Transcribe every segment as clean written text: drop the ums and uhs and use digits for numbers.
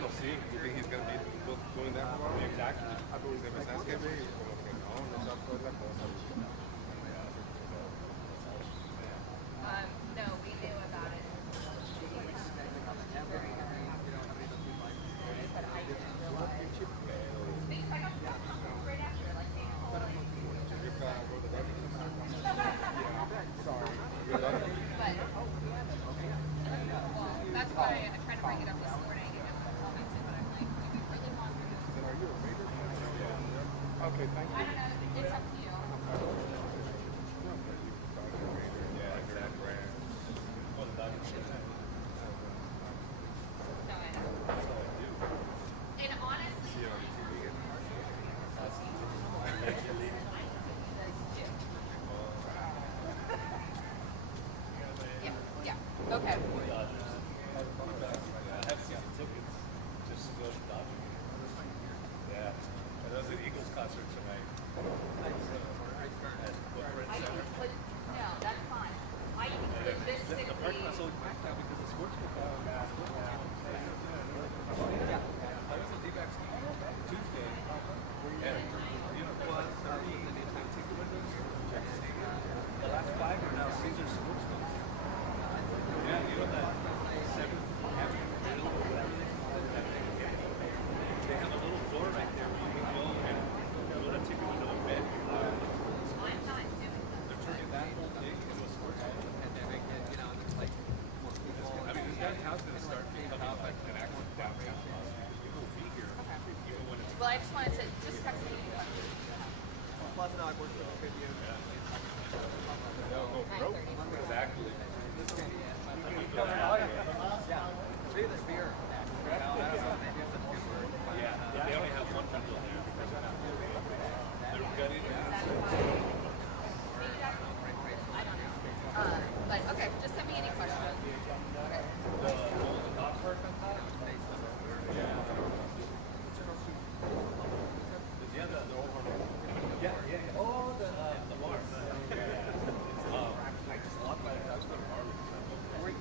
No, sí, you think he's going to be doing that for a while? Exactly. Dice, "Pues, ¿sabes qué, güey? Como que no, no sabes cuál es la cosa. No, we knew about it. But I didn't realize. Things I got right after, like, they told me. Sorry. But, well, that's why I tried to bring it up this morning and have to call me too, but I'm like, do we really want to? Then are you a waiter? Okay, thank you. I don't know, it's up to you. Yeah, exactly. No, I know. And honestly, yeah, yeah, okay. I have season tickets just to go to Dodger. Yeah. And there's an Eagles concert tonight. At Corporate I Center. can put, no, that's fine. I can logistically. The parking lot's only packed now because the sports book. I was at D-Backs Tuesday. And you know what? The last 5 are now Caesar Sports Books. Yeah, you know that 7th Avenue Grill or whatever they call it? They have a little door right there where you can go and go to take a window of bed. I'm not doing that. They're turning that whole thing into a sports book. Pandemic, and it's like more people. I mean, this downtown's going to start becoming like an actual downtown because people will be here even when it's. Well, I just wanted to just text me. Plus, now I work for the Tribune. Exactly. Maybe there's beer. Yeah, they only have one window there because they're gutting it. I don't know. But okay, just send me any questions. Okay. The dog park on top? Yeah. Yeah, the old one. Yeah. Oh, the bar. I just walked by the house with a bar. Great.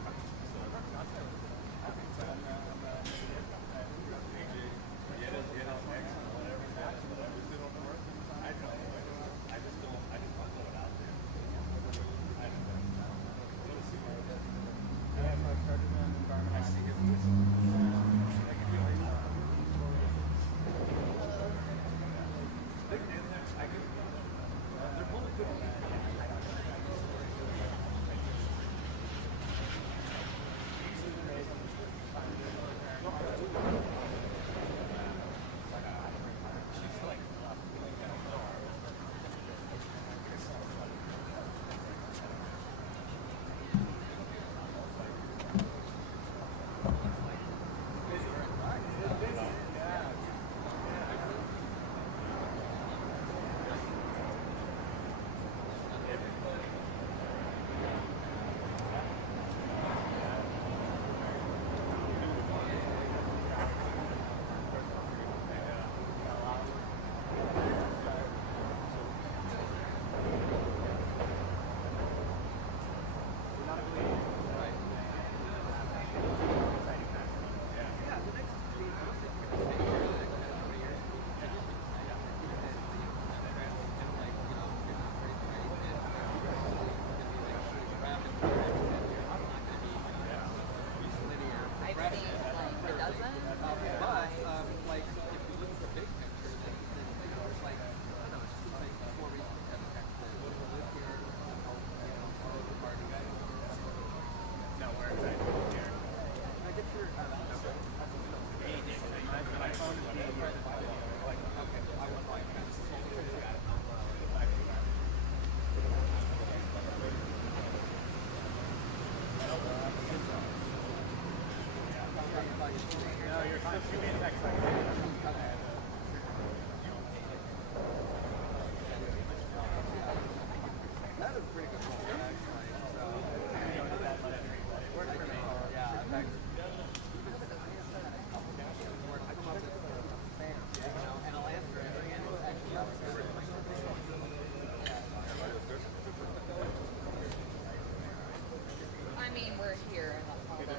I mean, we're here in all this.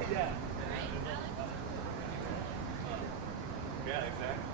Yeah. Yeah, exactly.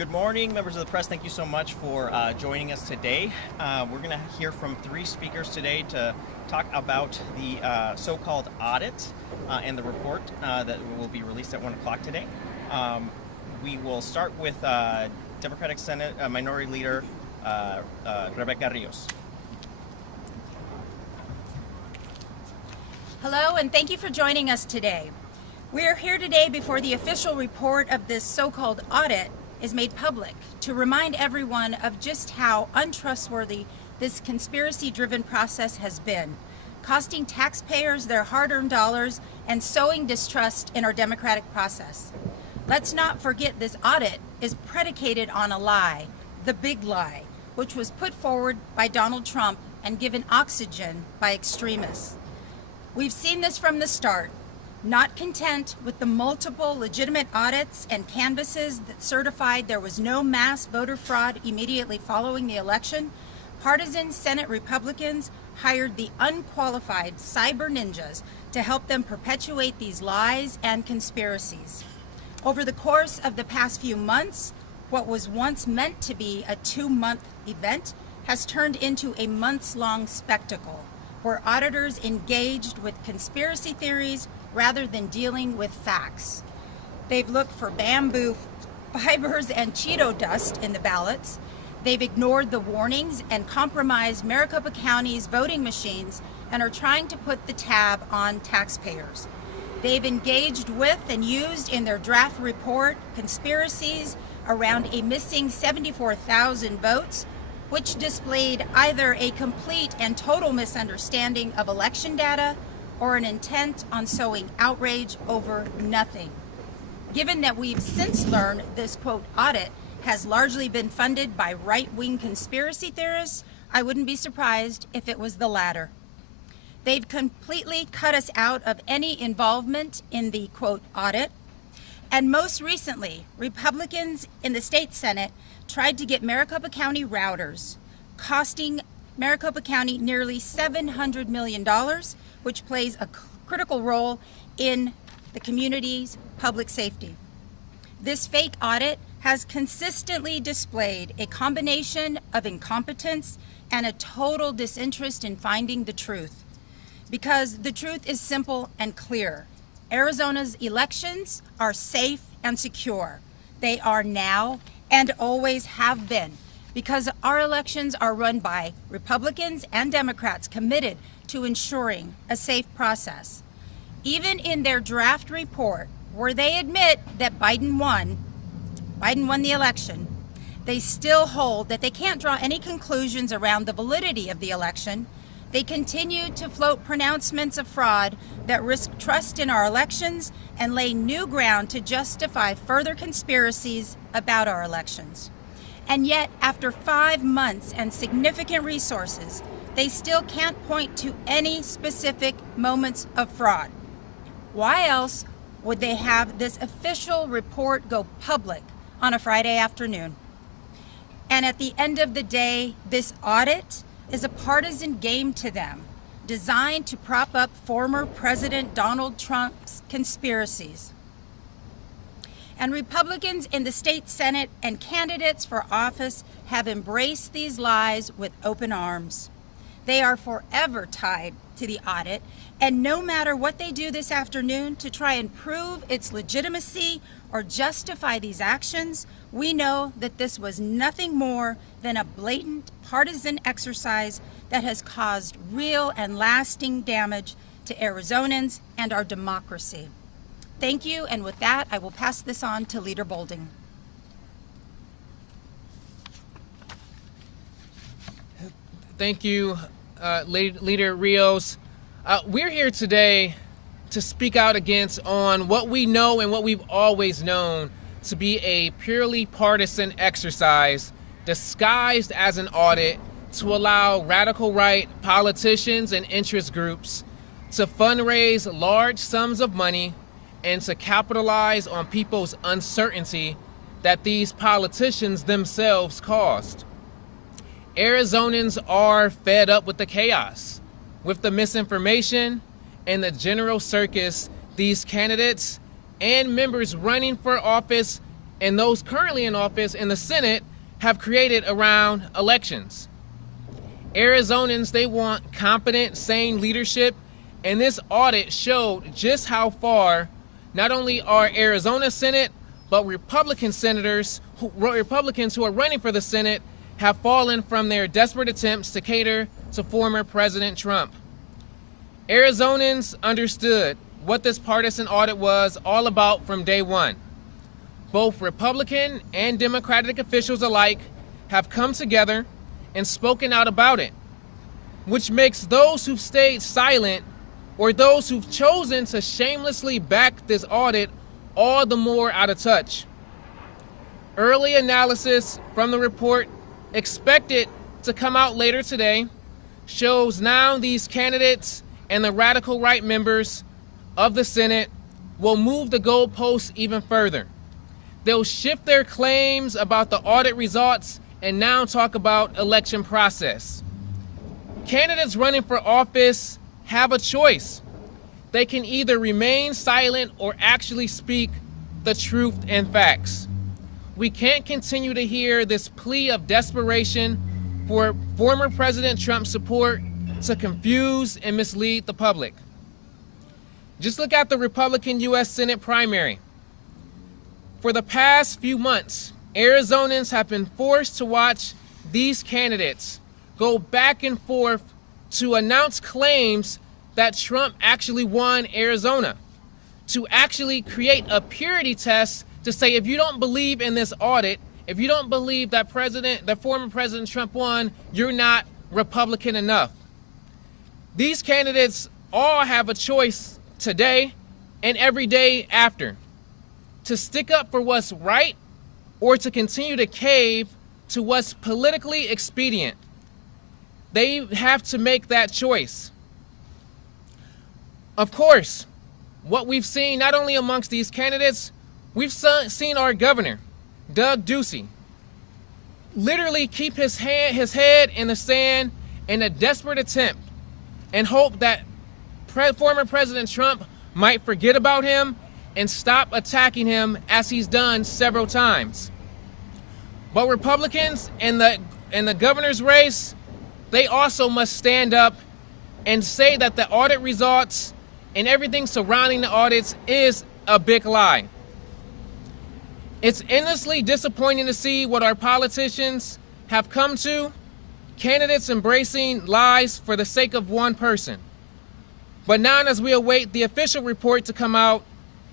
Good morning, members of the press. Thank you so much for joining us today. We're going to hear from three speakers today to talk about the so-called audit and the report that will be released at 1 o'clock today. We will start with Democratic Senate Minority Leader Rebecca Rios. Hello, and thank you for joining us today. We are here today before the official report of this so-called audit is made public to remind everyone of just how untrustworthy this conspiracy-driven process has been, costing taxpayers their hard-earned dollars and sowing distrust in our democratic process. Let's not forget this audit is predicated on a lie, the big lie, which was put forward by Donald Trump and given oxygen by extremists. We've seen this from the start. Not content with the multiple legitimate audits and canvasses that certified there was no mass voter fraud immediately following the election, partisan Senate Republicans hired the unqualified cyber ninjas to help them perpetuate these lies and conspiracies. Over the course of the past few months, what was once meant to be a 2-month event has turned into a months-long spectacle where auditors engaged with conspiracy theories rather than dealing with facts. They've looked for bamboo fibers and Cheeto dust in the ballots. They've ignored the warnings and compromised Maricopa County's voting machines and are trying to put the tab on taxpayers. They've engaged with and used in their draft report conspiracies around a missing 74,000 votes, which displayed either a complete and total misunderstanding of election data or an intent on sowing outrage over nothing. Given that we've since learned this, quote, audit has largely been funded by right-wing conspiracy theorists, I wouldn't be surprised if it was the latter. They've completely cut us out of any involvement in the, quote, audit. And most recently, Republicans in the state Senate tried to get Maricopa County routers, costing Maricopa County nearly $700 million, which plays a critical role in the community's public safety. This fake audit has consistently displayed a combination of incompetence and a total disinterest in finding the truth. Because the truth is simple and clear. Arizona's elections are safe and secure. They are now and always have been, because our elections are run by Republicans and Democrats committed to ensuring a safe process. Even in their draft report, where they admit that Biden won the election, they still hold that they can't draw any conclusions around the validity of the election. They continue to float pronouncements of fraud that risk trust in our elections and lay new ground to justify further conspiracies about our elections. And yet, after 5 months and significant resources, they still can't point to any specific moments of fraud. Why else would they have this official report go public on a Friday afternoon? And at the end of the day, this audit is a partisan game to them, designed to prop up former President Donald Trump's conspiracies. And Republicans in the state Senate and candidates for office have embraced these lies with open arms. They are forever tied to the audit, and no matter what they do this afternoon to try and prove its legitimacy or justify these actions, we know that this was nothing more than a blatant partisan exercise that has caused real and lasting damage to Arizonans and our democracy. Thank you, and with that, I will pass this on to Leader Bolding. Thank you, Leader Rios. We're here today to speak out against on what we know and what we've always known to be a purely partisan exercise disguised as an audit to allow radical right politicians and interest groups to fundraise large sums of money and to capitalize on people's uncertainty that these politicians themselves caused. Arizonans are fed up with the chaos, with the misinformation and the general circus these candidates and members running for office and those currently in office in the Senate have created around elections. Arizonans, they want competent, sane leadership, and this audit showed just how far not only our Arizona Senate, but Republicans who are running for the Senate have fallen from their desperate attempts to cater to former President Trump. Arizonans understood what this partisan audit was all about from day one. Both Republican and Democratic officials alike have come together and spoken out about it, which makes those who've stayed silent or those who've chosen to shamelessly back this audit all the more out of touch. Early analysis from the report, expected to come out later today, shows now these candidates and the radical right members of the Senate will move the goalposts even further. They'll shift their claims about the audit results and now talk about election process. Candidates running for office have a choice. They can either remain silent or actually speak the truth and facts. We can't continue to hear this plea of desperation for former President Trump's support to confuse and mislead the public. Just look at the Republican U.S. Senate primary. For the past few months, Arizonans have been forced to watch these candidates go back and forth to announce claims that Trump actually won Arizona, to actually create a purity test to say, if you don't believe in this audit, if you don't believe that former President Trump won, you're not Republican enough. These candidates all have a choice today and every day after, to stick up for what's right or to continue to cave to what's politically expedient. They have to make that choice. Of course, what we've seen not only amongst these candidates, we've seen our governor, Doug Ducey, literally keep his head in the sand in a desperate attempt and hope that former President Trump might forget about him and stop attacking him as he's done several times. But Republicans in the governor's race, they also must stand up and say that the audit results and everything surrounding the audits is a big lie. It's endlessly disappointing to see what our politicians have come to, candidates embracing lies for the sake of one person. But now, as we await the official report to come out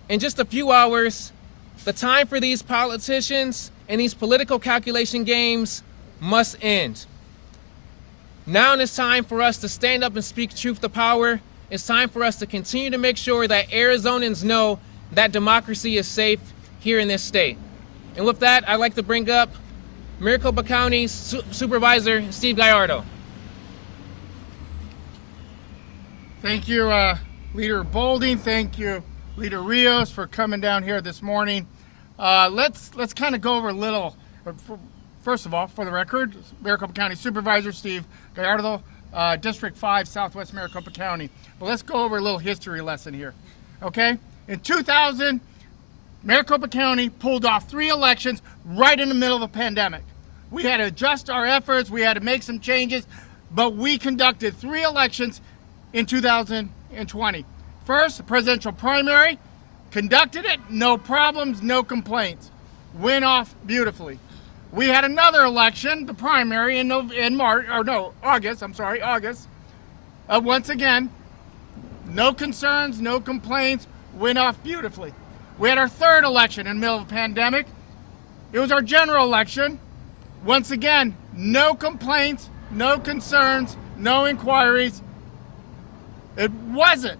in just a few hours, the time for these politicians and these political calculation games must end. Now it's time for us to stand up and speak truth to power. It's time for us to continue to make sure that Arizonans know that democracy is safe here in this state. And with that, I'd like to bring up Maricopa County Supervisor Steve Gallardo. Thank you, Leader Bolding. Thank you, Leader Rios, for coming down here this morning. Let's kind of go over a little. First of all, for the record, Maricopa County Supervisor Steve Gallardo, District 5, Southwest Maricopa County. But let's go over a little history lesson here, okay? In 2000, Maricopa County pulled off 3 elections right in the middle of a pandemic. We had to adjust our efforts, we had to make some changes, but we conducted 3 elections in 2020. First, the presidential primary, conducted it, no problems, no complaints. Went off beautifully. We had another election, the primary, in August. Once again, no concerns, no complaints, went off beautifully. We had our third election in the middle of a pandemic. It was our general election. Once again, no complaints, no concerns, no inquiries. It wasn't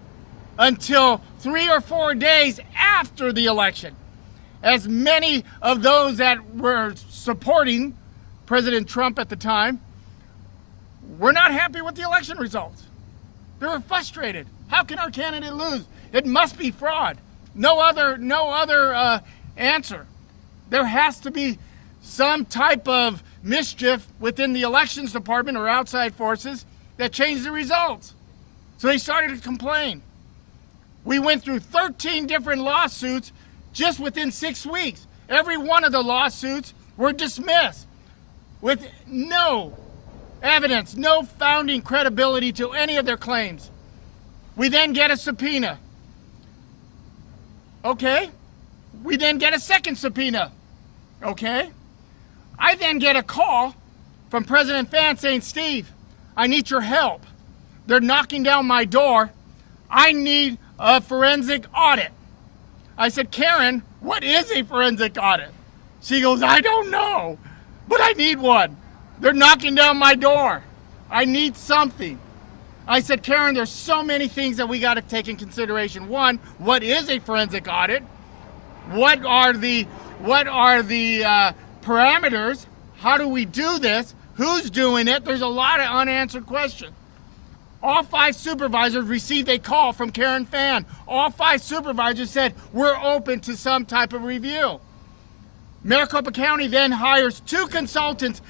until 3 or 4 days after the election, as many of those that were supporting President Trump at the time were not happy with the election results. They were frustrated. How can our candidate lose? It must be fraud. No other answer. There has to be some type of mischief within the elections department or outside forces that changed the results. So they started to complain. We went through 13 different lawsuits just within 6 weeks. Every one of the lawsuits were dismissed with no evidence, no founding credibility to any of their claims. We then get a subpoena. Okay. We then get a second subpoena. Okay. I then get a call from President Vance saying, Steve, I need your help. They're knocking down my door. I need a forensic audit. I said, Karen, what is a forensic audit? She goes, I don't know, but I need one. They're knocking down my door. I need something. I said, Karen, there's so many things that we got to take in consideration. One, what is a forensic audit? What are the parameters? How do we do this? Who's doing it? There's a lot of unanswered questions. All 5 supervisors received a call from Karen Fan. All 5 supervisors said, we're open to some type of review. Maricopa County then hires 2 consultants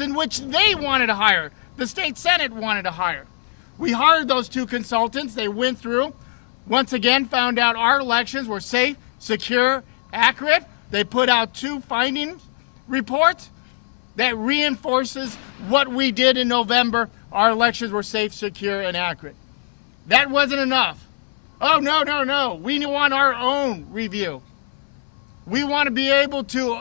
in which they wanted to hire. The State Senate wanted to hire. We hired those 2 consultants. They went through, once again, found out our elections were safe, secure, accurate. They put out 2 finding reports that reinforces what we did in November. Our elections were safe, secure, and accurate. That wasn't enough. Oh, no. We want our own review. We want to be able to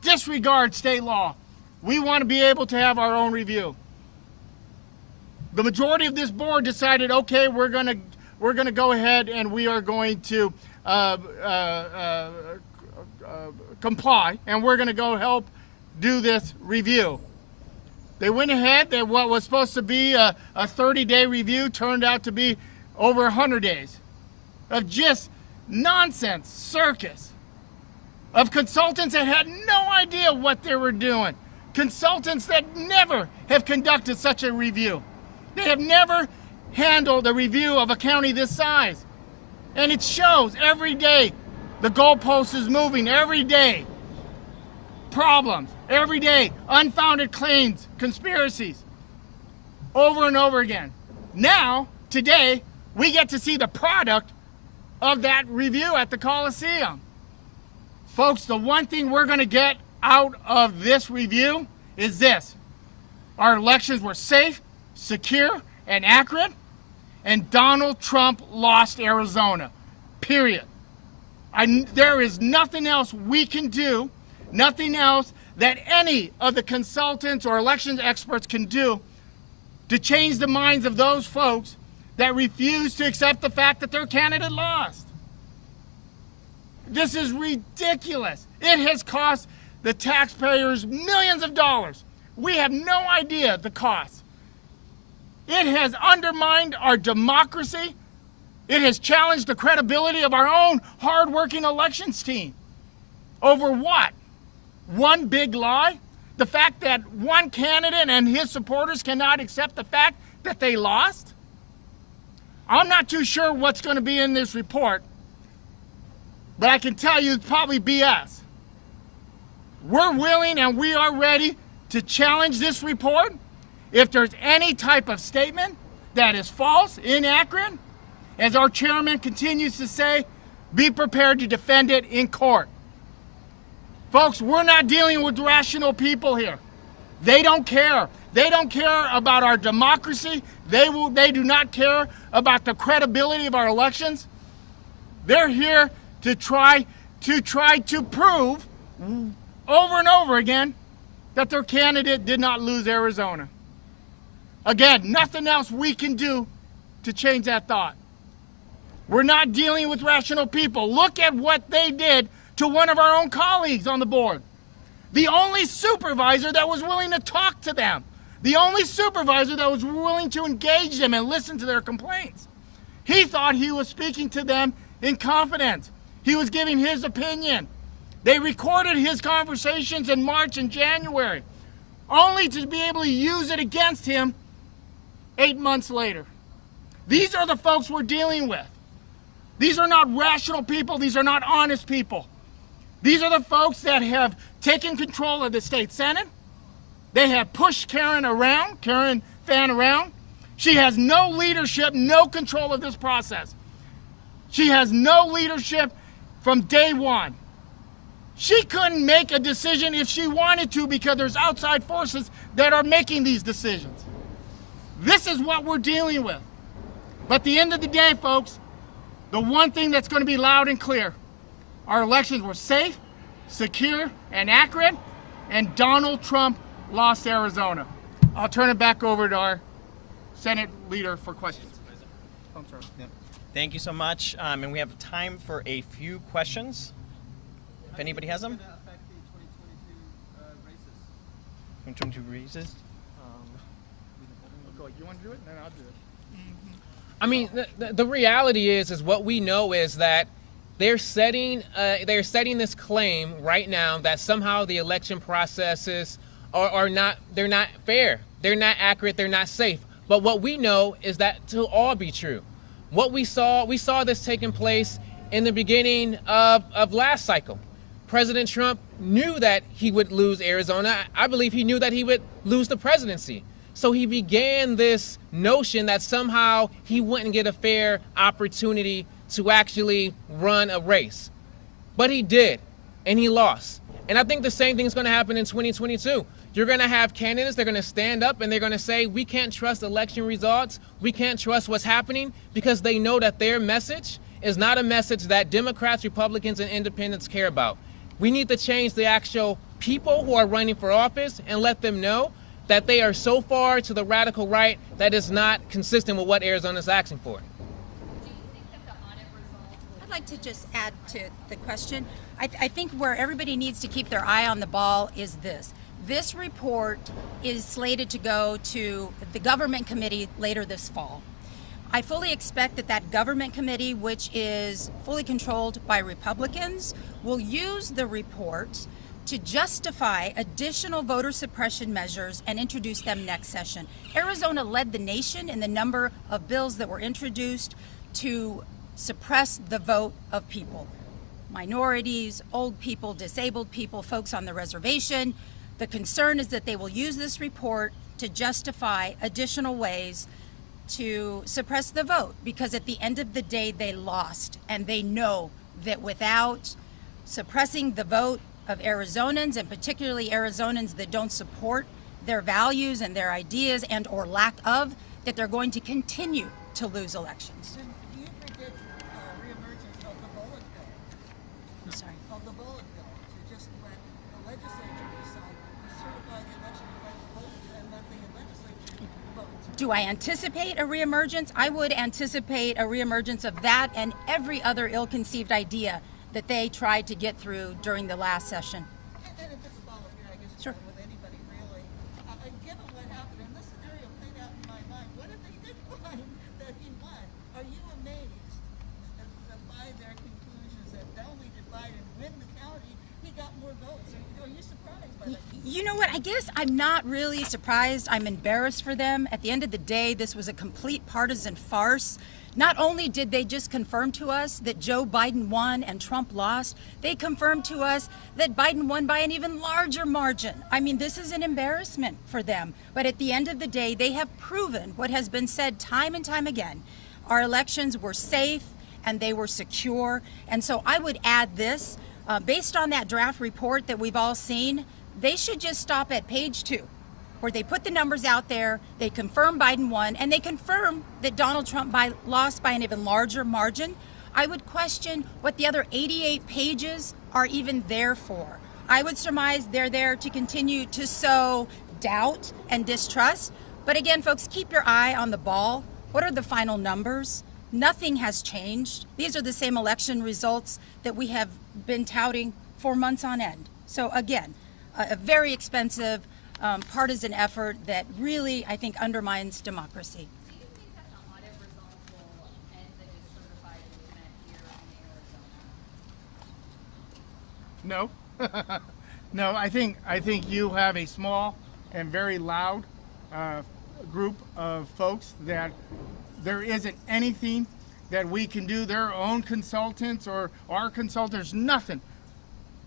disregard state law. We want to be able to have our own review. The majority of this board decided, okay, we're gonna go ahead and we are going to comply, and we're gonna go help do this review. They went ahead, that what was supposed to be a 30-day review turned out to be over 100 days of just nonsense, circus, of consultants that had no idea what they were doing, consultants that never have conducted such a review. They have never handled a review of a county this size. And it shows every day the goalpost is moving, every day. Problems, every day, unfounded claims, conspiracies, over and over again. Now, today, we get to see the product of that review at the Coliseum. Folks, the one thing we're going to get out of this review is this. Our elections were safe, secure, and accurate, and Donald Trump lost Arizona, period. There is nothing else we can do, nothing else that any of the consultants or elections experts can do to change the minds of those folks that refuse to accept the fact that their candidate lost. This is ridiculous. It has cost the taxpayers millions of dollars. We have no idea the cost. It has undermined our democracy. It has challenged the credibility of our own hardworking elections team. Over what? One big lie? The fact that one candidate and his supporters cannot accept the fact that they lost? I'm not too sure what's going to be in this report, but I can tell you it's probably BS. We're willing and we are ready to challenge this report. If there's any type of statement that is false, inaccurate, as our chairman continues to say, be prepared to defend it in court. Folks, we're not dealing with rational people here. They don't care. They don't care about our democracy. They do not care about the credibility of our elections. They're here to try to prove over and over again that their candidate did not lose Arizona. Again, nothing else we can do to change that thought. We're not dealing with rational people. Look at what they did to one of our own colleagues on the board. The only supervisor that was willing to talk to them. The only supervisor that was willing to engage them and listen to their complaints. He thought he was speaking to them in confidence. He was giving his opinion. They recorded his conversations in March and January, only to be able to use it against him 8 months later. These are the folks we're dealing with. These are not rational people. These are not honest people. These are the folks that have taken control of the state Senate. They have pushed Karen Fan around. She has no leadership, no control of this process. She has no leadership from day one. She couldn't make a decision if she wanted to because there's outside forces that are making these decisions. This is what we're dealing with. But at the end of the day, folks, the one thing that's going to be loud and clear, our elections were safe, secure, and accurate, and Donald Trump lost Arizona. I'll turn it back over to our Senate leader for questions. Oh, I'm sorry. Yep. Thank you so much. And we have time for a few questions. If anybody has them. How is it going to affect the 2022 2022 races? races. You want to do it? Then I'll do it. I mean, the reality is what we know is that they're setting this claim right now that somehow the election processes are not fair, they're not accurate, they're not safe. But what we know is that to all be true. What we saw this taking place in the beginning of last cycle. President Trump knew that he would lose Arizona. I believe he knew that he would lose the presidency. So he began this notion that somehow he wouldn't get a fair opportunity to actually run a race. But he did, and he lost. And I think the same thing is going to happen in 2022. You're going to have candidates, they're going to stand up and they're going to say, we can't trust election results, we can't trust what's happening, because they know that their message is not a message that Democrats, Republicans, and independents care about. We need to change the actual people who are running for office and let them know that they are so far to the radical right that is not consistent with what Arizona is asking for. I'd like to just add to the question. I think where everybody needs to keep their eye on the ball is this. This report is slated to go to the government committee later this fall. I fully expect that government committee, which is fully controlled by Republicans, will use the report to justify additional voter suppression measures and introduce them next session. Arizona led the nation in the number of bills that were introduced to suppress the vote of people. Minorities, old people, disabled people, folks on the reservation. The concern is that they will use this report to justify additional ways to suppress the vote, because at the end of the day they lost, and they know that without suppressing the vote of Arizonans, and particularly Arizonans that don't support their values and their ideas and or lack of, that they're going to continue to lose elections. Do you predict reemergence of the bullet bill? I'm sorry. Of the bullet bill, to just let the legislature decide, certify the election by the vote, and let the legislature vote? Do I anticipate a reemergence? I would anticipate a reemergence of that and every other ill-conceived idea that they tried to get through during the last session. And if it's a follow-up here, I guess it's Sure. fine with anybody really. Given what happened, and this scenario played out in my mind, what if they did find that he won? Are you amazed by their conclusions that not only did Biden win the county, he got more votes? Are you surprised by that? You know what? I guess I'm not really surprised. I'm embarrassed for them. At the end of the day, this was a complete partisan farce. Not only did they just confirm to us that Joe Biden won and Trump lost, they confirmed to us that Biden won by an even larger margin. I mean, this is an embarrassment for them. But at the end of the day, they have proven what has been said time and time again. Our elections were safe and they were secure. And so I would add this, based on that draft report that we've all seen, they should just stop at page 2. Where they put the numbers out there, they confirm Biden won, and they confirm that Donald Trump lost by an even larger margin. I would question what the other 88 pages are even there for. I would surmise they're there to continue to sow doubt and distrust. But again, folks, keep your eye on the ball. What are the final numbers? Nothing has changed. These are the same election results that we have been touting for months on end. So again, a very expensive partisan effort that really, I think, undermines democracy. Do you think that the audit results will end the decertified movement here in Arizona? No. No, I think you have a small and very loud group of folks that there isn't anything that we can do, their own consultants or our consultants, nothing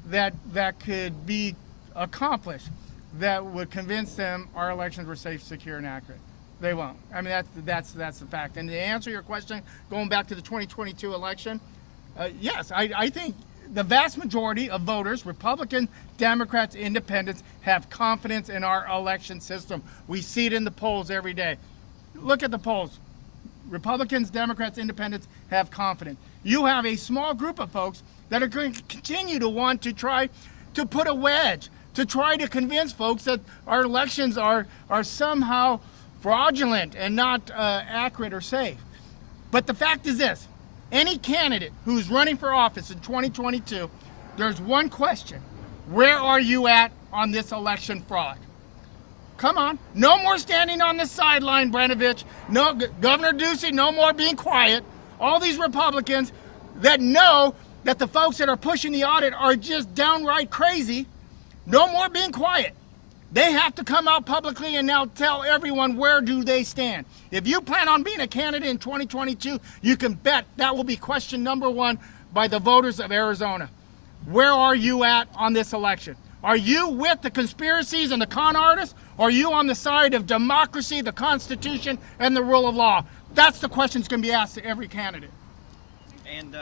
that could be accomplished that would convince them our elections were safe, secure, and accurate. They won't. I mean, that's the fact. And to answer your question, going back to the 2022 election, yes, I think the vast majority of voters, Republicans, Democrats, Independents, have confidence in our election system. We see it in the polls every day. Look at the polls. Republicans, Democrats, Independents have confidence. You have a small group of folks that are going to continue to want to try to put a wedge, to try to convince folks that our elections are somehow fraudulent and not accurate or safe. But the fact is this, any candidate who's running for office in 2022, there's one question: where are you at on this election fraud? Come on, no more standing on the sideline, Brenovich. No, Governor Ducey, no more being quiet. All these Republicans that know that the folks that are pushing the audit are just downright crazy. No more being quiet. They have to come out publicly and now tell everyone where do they stand. If you plan on being a candidate in 2022, you can bet that will be question number one by the voters of Arizona. Where are you at on this election? Are you with the conspiracies and the con artists? Or are you on the side of democracy, the Constitution, and the rule of law? That's the question that's going to be asked to every candidate. And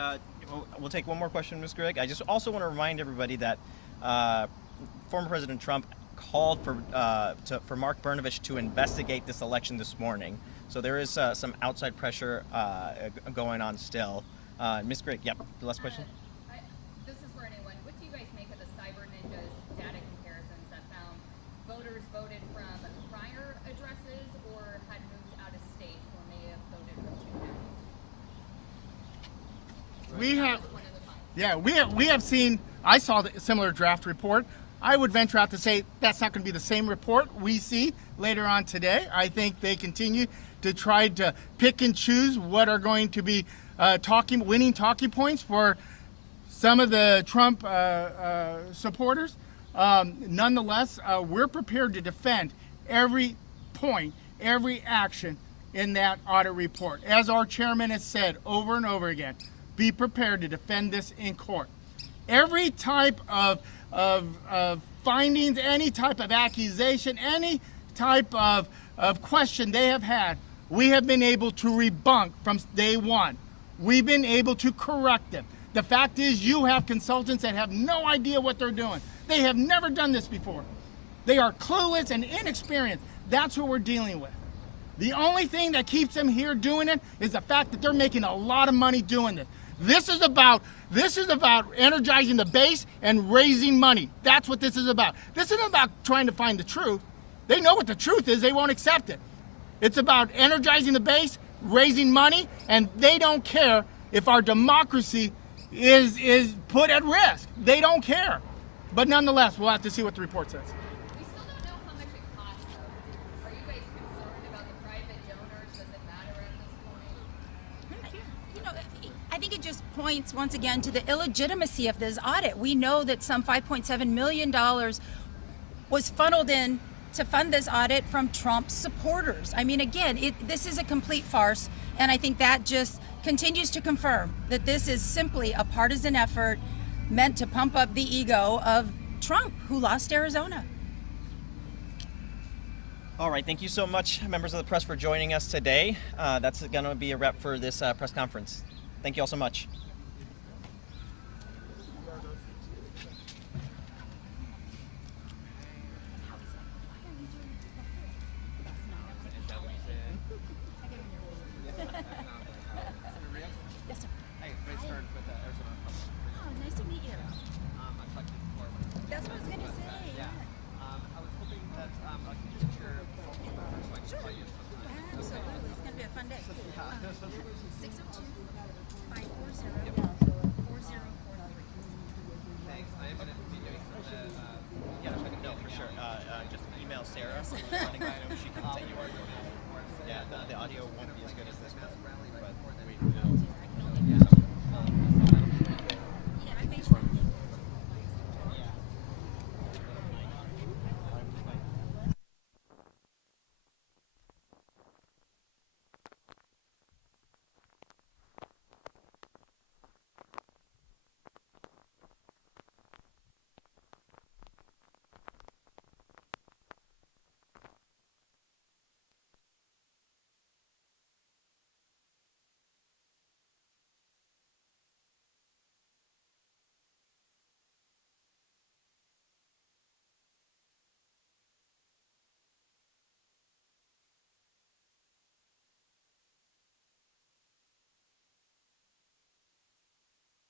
we'll take one more question, Ms. Gregg. I just also want to remind everybody that former President Trump called for Mark Brnovich to investigate this election this morning. So there is some outside pressure going on still. Ms. Gregg, yep, the last question. This is for anyone. What do you guys make of the Cyber Ninjas data comparisons that found voters voted from prior addresses or had moved out of state or may have voted from two counties? We have seen, I saw the similar draft report. I would venture out to say that's not going to be the same report we see later on today. I think they continue to try to pick and choose what are going to be winning talking points for some of the Trump supporters. Nonetheless, we're prepared to defend every point, every action in that audit report. As our chairman has said over and over again, be prepared to defend this in court. Every type of findings, any type of accusation, any type of question they have had, we have been able to rebunk from day one. We've been able to correct them. The fact is, you have consultants that have no idea what they're doing. They have never done this before. They are clueless and inexperienced. That's what we're dealing with. The only thing that keeps them here doing it is the fact that they're making a lot of money doing this. This is about energizing the base and raising money. That's what this is about. This isn't about trying to find the truth. They know what the truth is. They won't accept it. It's about energizing the base, raising money, and they don't care if our democracy is put at risk. They don't care. But nonetheless, we'll have to see what the report says. We still don't know how much it costs, though. Are you guys concerned about the private donors? Does it matter at this point? I think it just points once again to the illegitimacy of this audit. We know that some $5.7 million was funneled in to fund this audit from Trump's supporters. I mean, again, this is a complete farce, and I think that just continues to confirm that this is simply a partisan effort meant to pump up the ego of Trump, who lost Arizona. All right, thank you so much, members of the press, for joining us today. That's going to be a wrap for this press conference. Thank you all so much.